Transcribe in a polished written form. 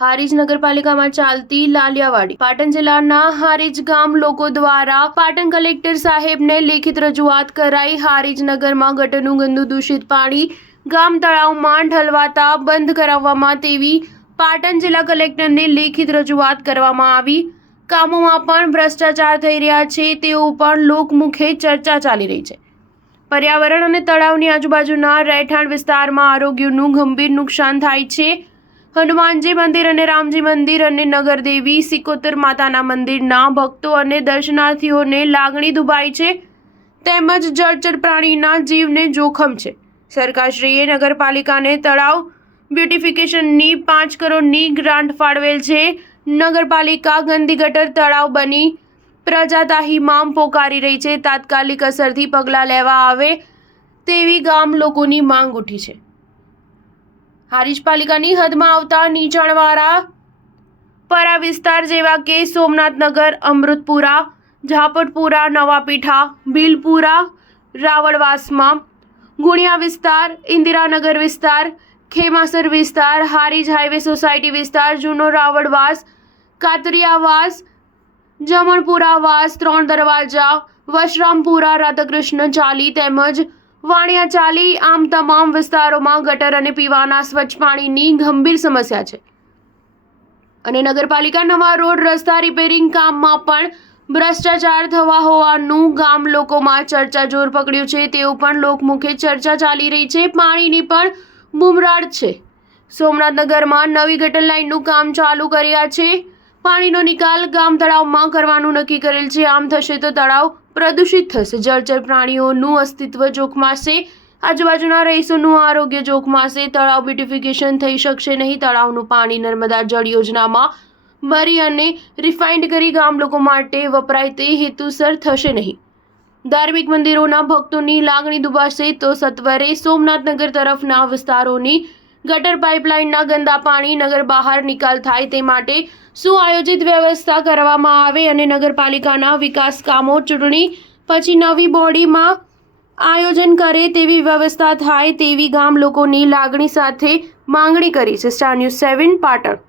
હારીજ નગરપાલિકામાં ચાલતી લાલિયાવાડી પાટણ જિલ્લાના હારીજ ગામ લોકો દ્વારા પાટણ કલેક્ટર સાહેબને લેખિત રજૂઆત કરાઈ। હારીજ નગરમાં ગટરનું ગંદુ દૂષિત પાણી ગામ તળાવમાં ઠલવાતા બંધ કરાવવામાં તેવી પાટણ જિલ્લા કલેક્ટરને લેખિત રજૂઆત કરવામાં આવી। કામોમાં પણ ભ્રષ્ટાચાર થઈ રહ્યા છે તેવું પણ લોકમુખે ચર્ચા ચાલી રહી છે। પર્યાવરણ અને તળાવની આજુબાજુના રહેઠાણ વિસ્તારમાં આરોગ્યનું ગંભીર નુકસાન થાય છે। હનુમાનજી મંદિર અને રામજી મંદિર અને નગરદેવી સિકોતર માતાના મંદિરના ભક્તો અને દર્શનાર્થીઓને લાગણી દુભાઈ છે તેમજ જળચર પ્રાણીના જીવને જોખમ છે। સરકારશ્રીએ નગરપાલિકાને તળાવ બ્યુટિફિકેશનની 5 કરોડની ગ્રાન્ટ ફાળવેલ છે। નગરપાલિકા ગંદી ગટર તળાવ બની પ્રજાતાહીમામ પોકારી રહી છે। તાત્કાલિક અસરથી પગલાં લેવા આવે તેવી ગામ લોકોની માંગ ઉઠી છે। હારીજ પાલિકાની હદમાં આવતા નીચાણવાળા પરા વિસ્તાર જેવા કે સોમનાથનગર, અમૃતપુરા, ઝાપટપુરા, નવાપીઠા, ભીલપુરા, રાવળવાસમાં, ગુણિયા વિસ્તાર, ઇન્દિરાનગર વિસ્તાર, ખેમાસર વિસ્તાર, હારીજ હાઈવે સોસાયટી વિસ્તાર, જૂનો રાવળવાસ, કાતરિયાવાસ, જમણપુરાવાસ, 3 દરવાજા, વશરામપુરા, રાધાકૃષ્ણ ચાલી તેમજ વાણિયા ચાલી આમ તમામ વિસ્તારોમાં ગટર અને પીવાના સ્વચ્છ પાણીની ગંભીર સમસ્યા છે અને નગરપાલિકા નવા રોડ રસ્તા રિપેરિંગ કામમાં પણ ભ્રષ્ટાચાર થવા હોવાનું ગામ લોકોમાં ચર્ચા જોર પકડ્યું છે તેવું પણ લોકમુખે ચર્ચા ચાલી રહી છે। પાણીની પણ બુમરાડ છે। સોમનાથનગરમાં નવી ગટર લાઇનનું કામ ચાલુ કર્યા છે। પાણીનો નિકાલ ગામ તળાવમાં કરવાનું નક્કી કરેલ છે। આમ થશે તો તળાવ પ્રદૂષિત થશે, જળચર પ્રાણીઓનું અસ્તિત્વ જોખમાશે, આજુબાજુના રહીશોનું આરોગ્ય જોખમાશે, તળાવ બ્યુટિફિકેશન થઈ શકશે નહીં। તળાવનું પાણી નર્મદા જળ યોજનામાં ભરી અને રિફાઇન્ડ કરી ગામ લોકો માટે વપરાય તે હેતુસર થશે નહીં। ધાર્મિક મંદિરોના ભક્તોની લાગણી દુભાશે તો સત્વરે સોમનાથનગર તરફના વિસ્તારોની ગટર પાઇપલાઇનના ગંદા પાણી નગર બહાર નિકાલ થાય તે માટે સુઆયોજિત વ્યવસ્થા કરવામાં આવે અને નગરપાલિકાના વિકાસ કામો ચૂંટણી પછી નવી બોડીમાં આયોજન કરે તેવી વ્યવસ્થા થાય તેવી ગામ લોકોની લાગણી સાથે માંગણી કરી છે। Star news 7 Patan.